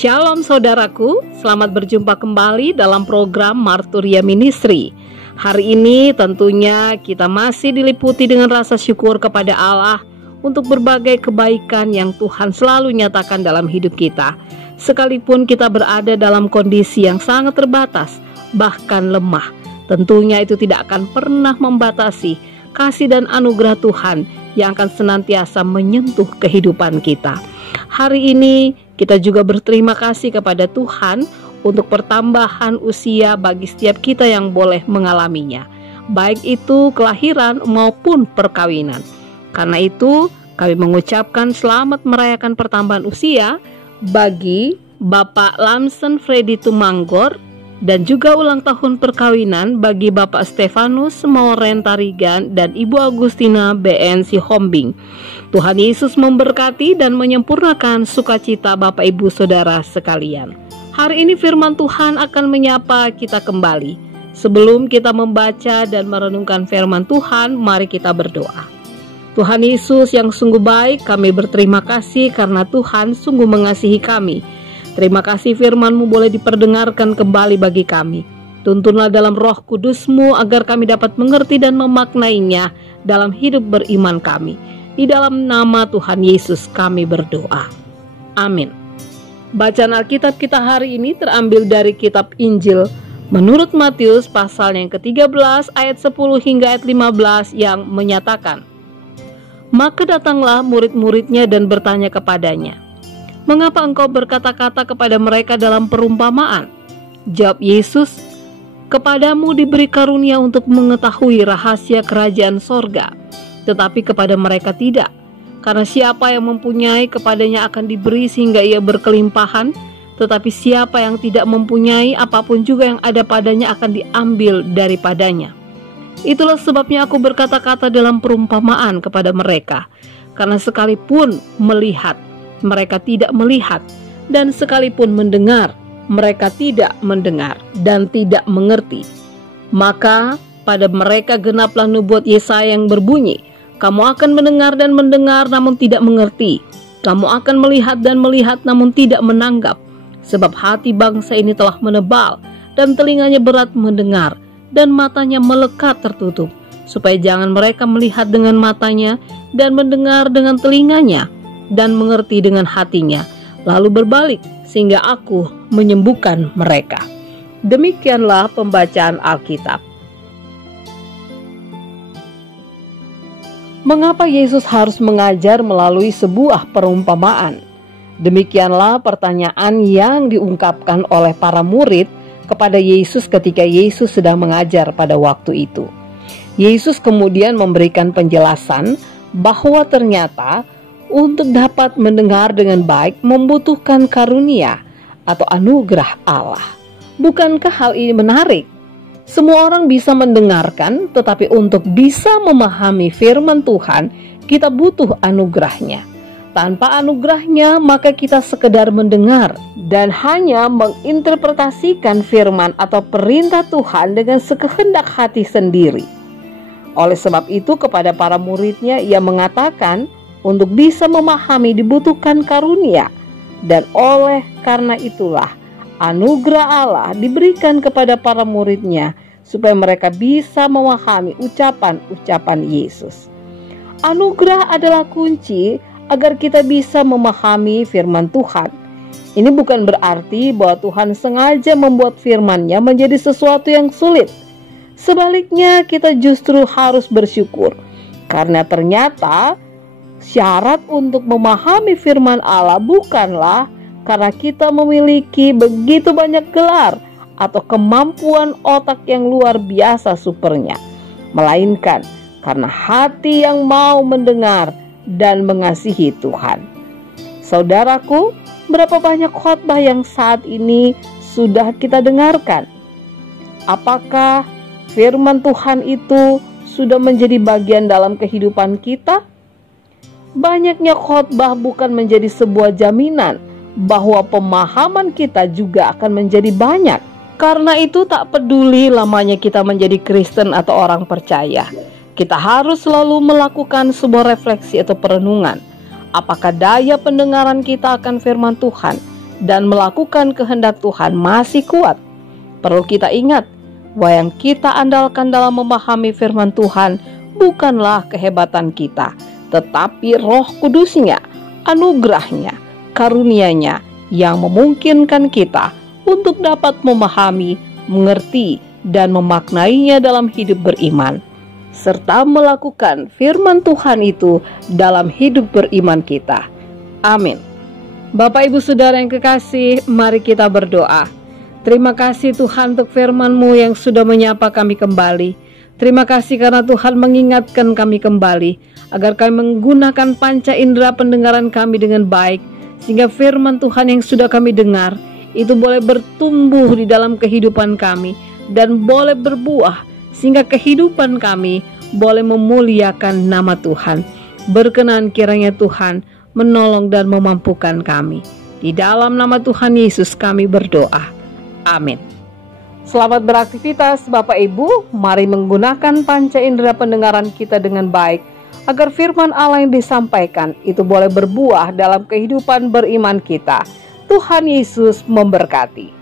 Shalom saudaraku, selamat berjumpa kembali dalam program Marturia Ministry. Hari ini tentunya kita masih diliputi dengan rasa syukur kepada Allah untuk berbagai kebaikan yang Tuhan selalu nyatakan dalam hidup kita. Sekalipun kita berada dalam kondisi yang sangat terbatas, bahkan lemah, tentunya itu tidak akan pernah membatasi kasih dan anugerah Tuhan yang akan senantiasa menyentuh kehidupan kita. Hari ini kita juga berterima kasih kepada Tuhan untuk pertambahan usia bagi setiap kita yang boleh mengalaminya, baik itu kelahiran maupun perkawinan. Karena itu kami mengucapkan selamat merayakan pertambahan usia bagi Bapak Lamson Freddy Tumanggor, dan juga ulang tahun perkawinan bagi Bapak Stefanus Moren Tarigan dan Ibu Agustina BN Sihombing. Tuhan Yesus memberkati dan menyempurnakan sukacita Bapak Ibu Saudara sekalian. Hari ini firman Tuhan akan menyapa kita kembali. Sebelum kita membaca dan merenungkan firman Tuhan, mari kita berdoa. Tuhan Yesus yang sungguh baik, kami berterima kasih karena Tuhan sungguh mengasihi kami. Terima kasih firman-Mu boleh diperdengarkan kembali bagi kami. Tuntunlah dalam Roh Kudus-Mu agar kami dapat mengerti dan memaknainya dalam hidup beriman kami. Di dalam nama Tuhan Yesus kami berdoa. Amin. Bacaan Alkitab kita hari ini terambil dari kitab Injil menurut Matius pasal yang ke-13 ayat 10 hingga ayat 15 yang menyatakan, "Maka datanglah murid-muridnya dan bertanya kepadanya, 'Mengapa engkau berkata-kata kepada mereka dalam perumpamaan?' Jawab Yesus, 'Kepadamu diberi karunia untuk mengetahui rahasia kerajaan sorga, tetapi kepada mereka tidak. Karena siapa yang mempunyai kepadanya akan diberi sehingga ia berkelimpahan, tetapi siapa yang tidak mempunyai apapun juga yang ada padanya akan diambil daripadanya. Itulah sebabnya aku berkata-kata dalam perumpamaan kepada mereka, karena sekalipun melihat, mereka tidak melihat, dan sekalipun mendengar, mereka tidak mendengar dan tidak mengerti. Maka pada mereka genaplah nubuat Yesaya yang berbunyi, 'Kamu akan mendengar dan mendengar namun tidak mengerti. Kamu akan melihat dan melihat namun tidak menanggap. Sebab hati bangsa ini telah menebal dan telinganya berat mendengar dan matanya melekat tertutup, supaya jangan mereka melihat dengan matanya dan mendengar dengan telinganya dan mengerti dengan hatinya, lalu berbalik sehingga aku menyembuhkan mereka.'" Demikianlah pembacaan Alkitab. Mengapa Yesus harus mengajar melalui sebuah perumpamaan? Demikianlah pertanyaan yang diungkapkan oleh para murid kepada Yesus ketika Yesus sedang mengajar pada waktu itu. Yesus kemudian memberikan penjelasan bahwa ternyata untuk dapat mendengar dengan baik membutuhkan karunia atau anugerah Allah. Bukankah hal ini menarik? Semua orang bisa mendengarkan, tetapi untuk bisa memahami firman Tuhan, kita butuh anugerahnya. Tanpa anugerahnya, maka kita sekedar mendengar dan hanya menginterpretasikan firman atau perintah Tuhan dengan sekehendak hati sendiri. Oleh sebab itu, kepada para muridnya, ia mengatakan, untuk bisa memahami dibutuhkan karunia, dan oleh karena itulah anugerah Allah diberikan kepada para muridnya supaya mereka bisa memahami ucapan-ucapan Yesus. Anugerah adalah kunci agar kita bisa memahami firman Tuhan. Ini bukan berarti bahwa Tuhan sengaja membuat firman-Nya menjadi sesuatu yang sulit. Sebaliknya, kita justru harus bersyukur karena ternyata syarat untuk memahami firman Allah bukanlah karena kita memiliki begitu banyak gelar atau kemampuan otak yang luar biasa supernya, melainkan karena hati yang mau mendengar dan mengasihi Tuhan. Saudaraku, berapa banyak khotbah yang saat ini sudah kita dengarkan? Apakah firman Tuhan itu sudah menjadi bagian dalam kehidupan kita? Banyaknya khotbah bukan menjadi sebuah jaminan bahwa pemahaman kita juga akan menjadi banyak. Karena itu tak peduli lamanya kita menjadi Kristen atau orang percaya, kita harus selalu melakukan sebuah refleksi atau perenungan. Apakah daya pendengaran kita akan firman Tuhan dan melakukan kehendak Tuhan masih kuat. Perlu kita ingat bahwa yang kita andalkan dalam memahami firman Tuhan bukanlah kehebatan kita, tetapi Roh Kudus-Nya, anugerah-Nya, karunia-Nya yang memungkinkan kita untuk dapat memahami, mengerti, dan memaknainya dalam hidup beriman, serta melakukan firman Tuhan itu dalam hidup beriman kita. Amin. Bapak Ibu Saudara yang kekasih, mari kita berdoa. Terima kasih Tuhan untuk firman-Mu yang sudah menyapa kami kembali. Terima kasih karena Tuhan mengingatkan kami kembali, agar kami menggunakan panca indera pendengaran kami dengan baik, sehingga firman Tuhan yang sudah kami dengar, itu boleh bertumbuh di dalam kehidupan kami, dan boleh berbuah, sehingga kehidupan kami boleh memuliakan nama Tuhan. Berkenan kiranya Tuhan menolong dan memampukan kami. Di dalam nama Tuhan Yesus kami berdoa. Amin. Selamat beraktivitas Bapak Ibu. Mari menggunakan panca indera pendengaran kita dengan baik, agar firman Allah yang disampaikan itu boleh berbuah dalam kehidupan beriman kita. Tuhan Yesus memberkati.